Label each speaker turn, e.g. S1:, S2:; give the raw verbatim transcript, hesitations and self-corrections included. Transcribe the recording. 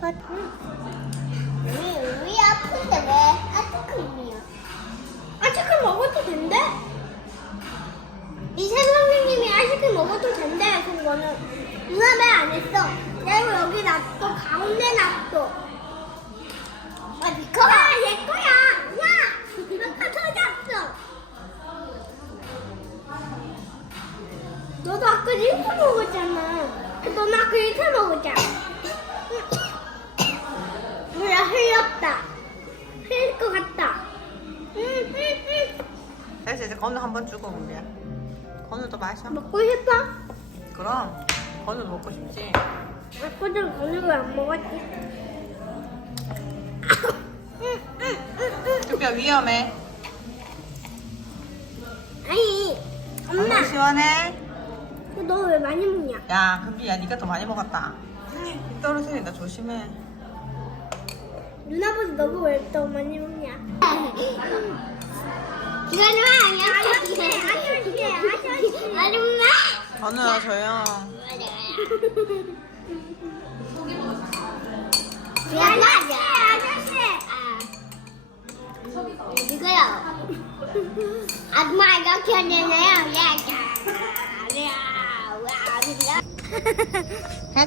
S1: 우리 우리 아픈데 왜 아이스크림이야? 아이스크림 먹어도 된대? 이세 선생님이 아이스크림 먹어도 된대. 그거는 누나 말 안 했어. 내가 여기 놔둬. 가운데 놔둬. 아 비켜봐. 아, 얘 거야. 야, 아까 터졌어. 너도 아까 이렇게 먹었잖아. 너는 아까 이렇게 먹었잖아. 뭐야, 흘렸다. 흘릴 것 같다. 응, 응, 응.
S2: 그래서 이제 건우 한번 주고 우리야. 건우도 마셔.
S1: 먹고 싶어?
S2: 그럼 건우도 먹고 싶지.
S1: 아까는 건우를 안 먹었지. 응, 응, 응, 응.
S2: 쭈뼈 위험해.
S1: 아니, 엄마.
S2: 건우 시원해.
S1: 너 왜 많이 먹냐?
S2: 야, 금비야, 네가 더 많이 먹었다. 입 떨어뜨린다. 조심해.
S1: 누나보다 너가 왜 더 많이 먹냐? 기다려봐, 아저씨, 아저씨, 아저씨, 아줌마.
S2: 건우야, 조용.
S1: 아저씨, 아저씨. 이거요. 아줌마 이렇게 하잖아요. 야, 야, 야, 야, 야.